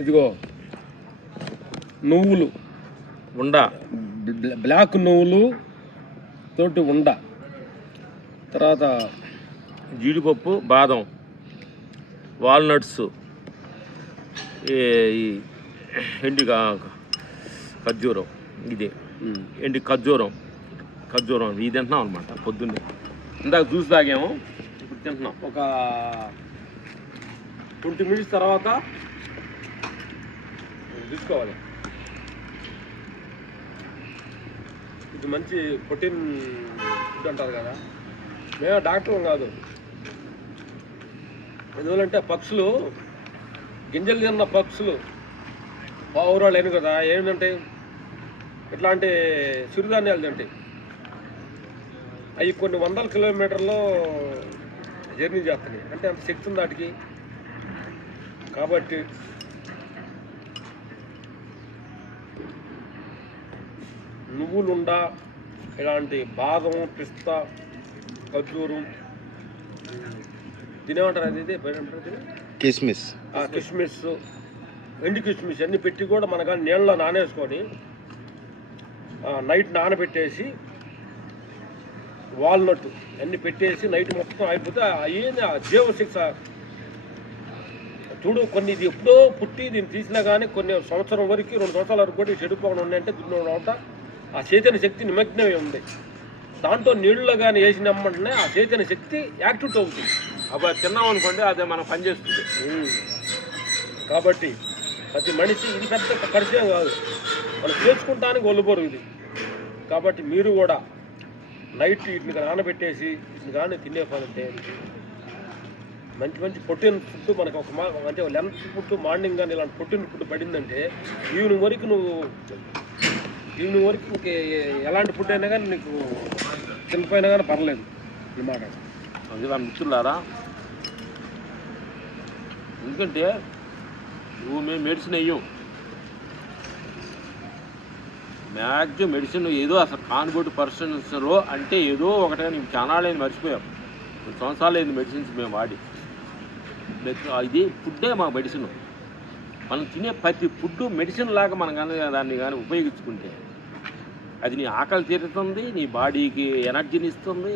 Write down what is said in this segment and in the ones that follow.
ఇదిగో నువ్వులు ఉండ, బ్లాక్ నువ్వులు తోటి ఉండ, తర్వాత జీడిపప్పు, బాదం, వాల్నట్స్, ఈ ఎండి ఖర్జూరం, ఇది ఎండి ఖర్జూరం ఇది తింటున్నాం అనమాట. పొద్దున్నే ఇందాక జ్యూస్ తాగాము, ఇప్పుడు తింటున్నాం. ఒక 20 minutes తర్వాత తీసుకోవాలి. ఇది మంచి ప్రోటీన్ ఫుడ్ అంటారు కదా, మేము డాక్టర్ కాదు. ఎందువల్లంటే పక్షులు గింజలు తిన్న పక్షులు పావురాలు అయిన కదా ఏంటంటే ఇట్లాంటి సిరిధాన్యాలు తింటాయి. అవి కొన్ని 100 కిలోమీటర్లో జర్నీ చేస్తున్నాయి, అంటే అంత శక్తి ఉంది వాటికి. కాబట్టి నువ్వులుండ, ఇలాంటి బాదం, పిస్తా, ఖర్జూరం, తినేమంటారు అది కిస్మిస్, కిస్మిస్, ఎండు కిస్మిస్ అన్నీ పెట్టి కూడా మన కానీ నీళ్ళలో నానేసుకొని నైట్ నానబెట్టేసి, వాల్నట్ అన్నీ పెట్టేసి నైట్ మొత్తం అయిపోతే అయ్యింది ఆ జీవశిక్ష. చూడు, కొన్ని ఇది ఎప్పుడో పుట్టి దీన్ని తీసినా కానీ కొన్ని సంవత్సరం వరకు 2 సంవత్సరాల వరకు కూడా చెడిపోకుండా ఉన్నాయంటే దీనిలో ఆ చైతన్య శక్తి నిమగ్నమై ఉంది. దాంట్లో నీళ్ళలో కానీ వేసినమ్మంటేనే ఆ చైతన్య శక్తి యాక్టివేట్ అవుతుంది. అప్పుడు తిన్నాం అనుకోండి, అదే మనం పనిచేస్తుంది. కాబట్టి ప్రతి మనిషి ఇది పెద్ద పరిచయం కాదు, మనం చేసుకుంటానికి ఒళ్ళుబోరు ఇది. కాబట్టి మీరు కూడా నైట్ వీటిని నానబెట్టేసి వీటిని కానీ తినే పని అంటే మంచి మంచి ప్రోటీన్ ఫుడ్ మనకు అంటే లెంత్ ఫుడ్ మార్నింగ్ కానీ ఇలాంటి ప్రోటీన్ ఫుడ్ పడిందంటే ఈవినింగ్ వరకు ఇంక ఎలాంటి ఫుడ్ అయినా కానీ నీకు తినిపోయినా కానీ పర్లేదు అన్నమాట. అది నా మిత్రులారా, ఎందుకంటే నువ్వు మేము మెడిసిన్ అయ్యాం, మ్యాక్సిమం మెడిసిన్ ఏదో అసలు కాన్బోర్డ్ పర్సన్స్ అంటే ఏదో ఒకటే నీకు చాలాలేని మర్చిపోయాం. 2 సంవత్సరాలు అయింది మెడిసిన్స్ మేము వాడి. ఇది ఫుడ్డే మా మెడిసిన్. మనం తినే ప్రతి ఫుడ్ మెడిసిన్ లాగా మనం కానీ దాన్ని కానీ ఉపయోగించుకుంటే అది నీ ఆకలి తీరుతుంది, నీ బాడీకి ఎనర్జీని ఇస్తుంది.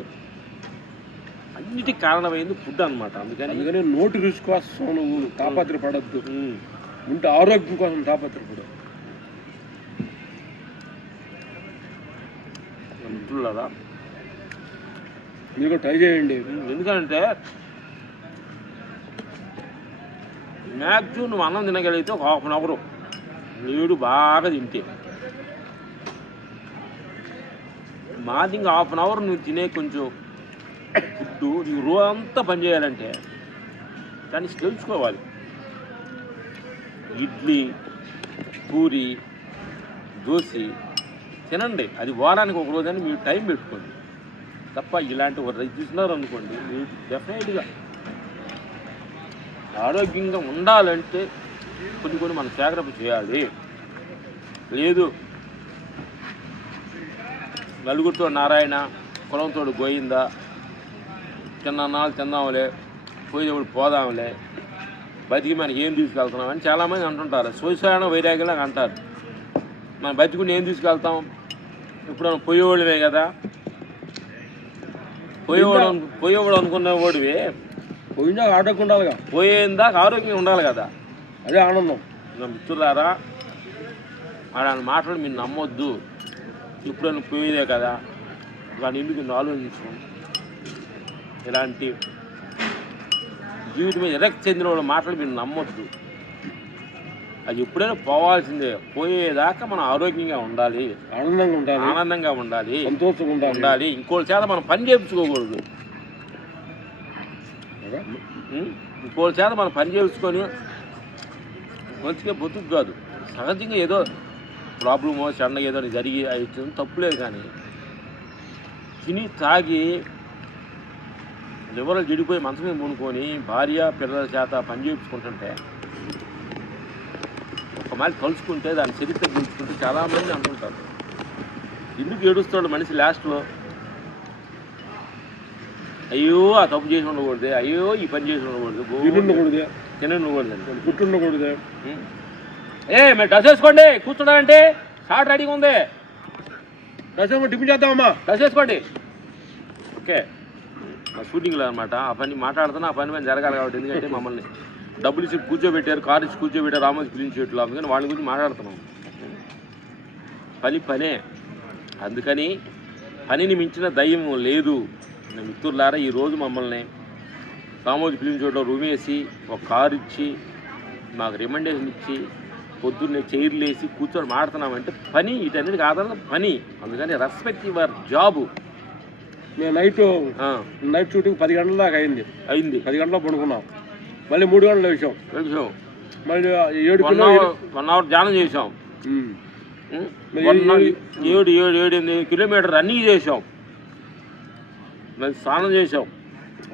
అన్నిటికి కారణమైంది ఫుడ్ అనమాట. అందుకని నోటి రుచి కోసం నువ్వు తాపత్రపడద్దు, ఉంటే ఆరోగ్యం కోసం తాపత్రపడు. మిత్రులారా, మీరు ట్రై చేయండి. ఎందుకంటే మ్యాక్సిమం నువ్వు అన్నం తినగలిగితే ఒక 1/2 అవర్ నీడు బాగా తింటే, మాది ఇంకా 1/2 అవర్ నువ్వు తినే కొంచెం ఫుడ్ నువ్వు రోజంతా పనిచేయాలంటే దాన్ని తెలుసుకోవాలి. ఇడ్లీ, పూరి, దోశ తినండి, అది వారానికి ఒక రోజు అని మీరు టైం పెట్టుకోండి. తప్ప ఇలాంటి ఒక రైస్ చూసినారు అనుకోండి, మీరు డెఫినెట్గా ఆరోగ్యంగా ఉండాలంటే కొన్ని మనం జాగ్రత్త చేయాలి. లేదు నలుగురితో నారాయణ, కులంతో గోయిందా, తిన్నాళ్ళు తిందాంలే, పోయేప్పుడు పోదాంలే, బతికి మనకి ఏం తీసుకెళ్తున్నామని చాలామంది అంటుంటారు. స్వయసాయన వైరాగ్యంలాగా అంటారు. మనం బతికుని ఏం తీసుకెళ్తాం, ఇప్పుడు పోయేవాళ్ళమే కదా, పోయేవాడు అనుకునేవాడివి పోయినా ఆటకు ఉండాలిగా, పోయేందాక ఆరోగ్యంగా ఉండాలి కదా, అదే ఆనందం. నా మిత్రులారా, ఆయన మాట్లాడి మీరు నమ్మొద్దు. ఎప్పుడైనా పోయేదే కదా, దాని ఎందుకు ఆలోచించుకోండి. ఇలాంటి జీవితం మీద ఎరక్కి చెందిన వాళ్ళు మాటలు మీరు నమ్మొద్దు. అది ఎప్పుడైనా పోవాల్సిందే. పోయేదాకా మనం ఆరోగ్యంగా ఉండాలి, ఆనందంగా ఉండాలి, సంతోషంగా ఉండాలి. ఇంకోటి చేత మనం పని చేయించుకోకూడదు. ఇంకోటి చేత మనం పని చేయించుకొని మంచిగా బతుకు కాదు. సహజంగా ఏదో ప్రాబ్లమో సడన్గా ఏదో జరిగి అయితే తప్పులేదు, కానీ తిని తాగి లివర్లు చెడిపోయి మంచం మీద పూనుకొని భార్య పిల్లల చేత పని చేయించుకుంటుంటే, ఒక మాట కలుసుకుంటే దాని చరిత్ర గుర్చుకుంటే చాలామంది అనుకుంటారు. ఎందుకు ఏడుస్తాడు మనిషి లాస్ట్లో, అయ్యో ఆ తప్పు చేసి ఉండకూడదు, అయ్యో ఈ పని చేసి ఉండకూడదు, తినకూడదు, తినకూడదు, పుట్టుండకూడదు, మీరు డ్రెస్ వేసుకోండి కూర్చున్నారంటే షార్ట్ రెడీగా ఉంది దర్శనం టిఫిన్ చేద్దామమ్మా. డ్రెస్ వేసుకోండి. ఓకే మా షూటింగ్లో అనమాట ఆ పని మాట్లాడుతున్నా ఆ పని మీద జరగాలి కాబట్టి ఎందుకంటే మమ్మల్ని డబ్బులు ఇచ్చి కూర్చోబెట్టారు కారు ఇచ్చి కూర్చోబెట్టారు రామోజీ ఫిలిం షూట్లో అందుకని వాళ్ళ గురించి మాట్లాడుతున్నాం. పనే అందుకని పనిని మించిన దయ్యం లేదు. మిత్రులారా ఈరోజు మమ్మల్ని రామోజీ ఫిలిం షూట్లో రూమ్ వేసి ఒక కారు ఇచ్చి మాకు రికమెండేషన్ ఇచ్చి పొద్దున్నే చైర్లు వేసి కూర్చొని మాడుతున్నామంటే పని వీటన్నిటికి ఆధారం పని. అందుకని రెస్పెక్ట్ యువర్ జాబు. మేము నైట్ షూటింగ్ 10 గంటల దాకా అయింది. 10 గంటలకు పడుకున్నాం. మళ్ళీ 3 గంటల విషయం మళ్ళీ 1 అవర్ ధ్యానం చేసాం. 7 కిలోమీటర్ రన్నింగ్ చేసాం. మళ్ళీ స్నానం చేసాం.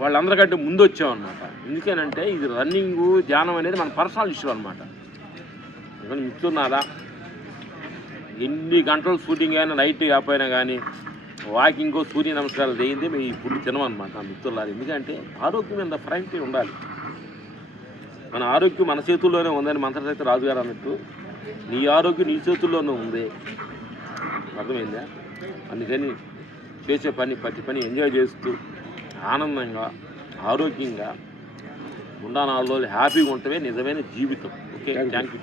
వాళ్ళందరికంటే ముందు వచ్చాం అనమాట. ఎందుకనంటే ఇది రన్నింగు ధ్యానం అనేది మన పర్సనల్ ఇష్యూ అనమాట. మిత్రున్నారా ఎన్ని గంటలు షూటింగ్ అయినా నైట్ కాకపోయినా కానీ వాకింగ్ సూర్య నమస్కారాలు చేయిందే మేము ఈ ఫుడ్ తినమన్నమాట మిత్రులారు. ఎందుకంటే ఆరోగ్యం ఎంత ఫ్రాంక్లీ ఉండాలి. మన ఆరోగ్యం మన చేతుల్లోనే ఉందని మంత్రశక్తి రాజుగారు అన్నట్టు నీ ఆరోగ్యం నీ చేతుల్లోనే ఉంది. అర్థమైందా? అందుకని చేసే ప్రతి పని ఎంజాయ్ చేస్తూ ఆనందంగా ఆరోగ్యంగా 4 రోజులు హ్యాపీగా ఉంటమే నిజమైన జీవితం. Okay thank you.